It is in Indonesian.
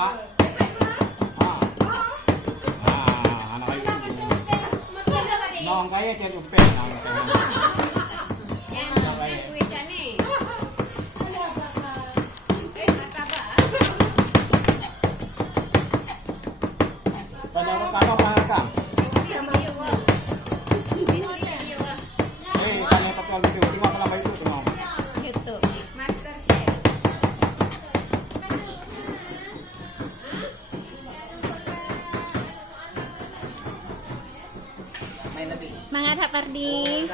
Pak. Anak kayu. Nong kaya dia supet nong. Kalau makan. Kanya pakai video, tengok kalau itu tengok. YouTube Master Chef. Main lebih. Semangat Pak Pardi.